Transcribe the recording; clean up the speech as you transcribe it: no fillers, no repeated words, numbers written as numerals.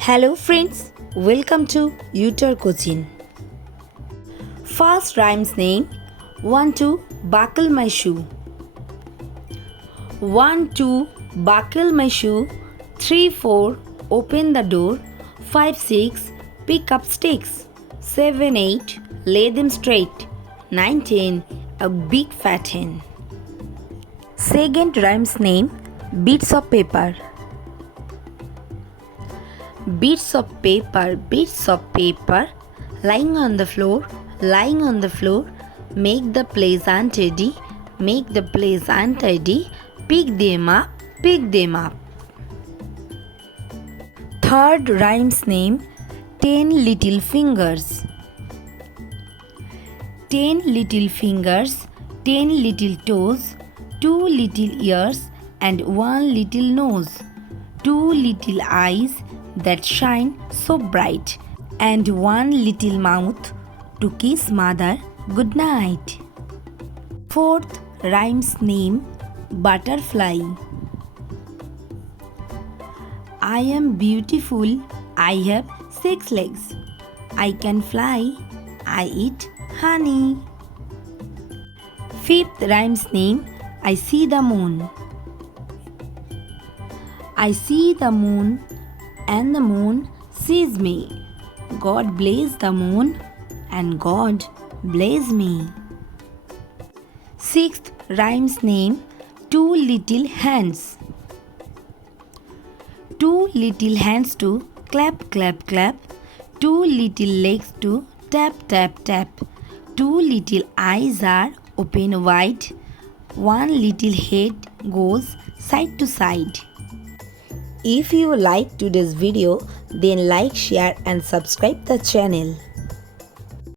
Hello friends, welcome to Uter Coaching. First rhymes name 1 2 buckle my shoe. 1 2 buckle my shoe. 3 4 open the door. 5 6 pick up sticks. 7 8 lay them straight. 9 10 a big fat hen. Second rhymes name bits of paper. Bits of paper, lying on the floor, make the place untidy, pick them up. Third rhymes name 10 little fingers. 10 little fingers, 10 little toes, 2 little ears and 1 little nose, 2 little eyes that shine so bright, and 1 little mouth to kiss mother good night. Fourth rhymes name butterfly. I am beautiful, I have 6 legs, I can fly, I eat honey. Fifth rhymes name I see the moon. I see the moon and the moon sees me. God bless the moon and God bless me. Sixth rhymes name 2 little hands. 2 little hands to clap, 2 little legs to tap, 2 little eyes are open wide, 1 little head goes side to side. If you like today's video, then like, share and subscribe the channel.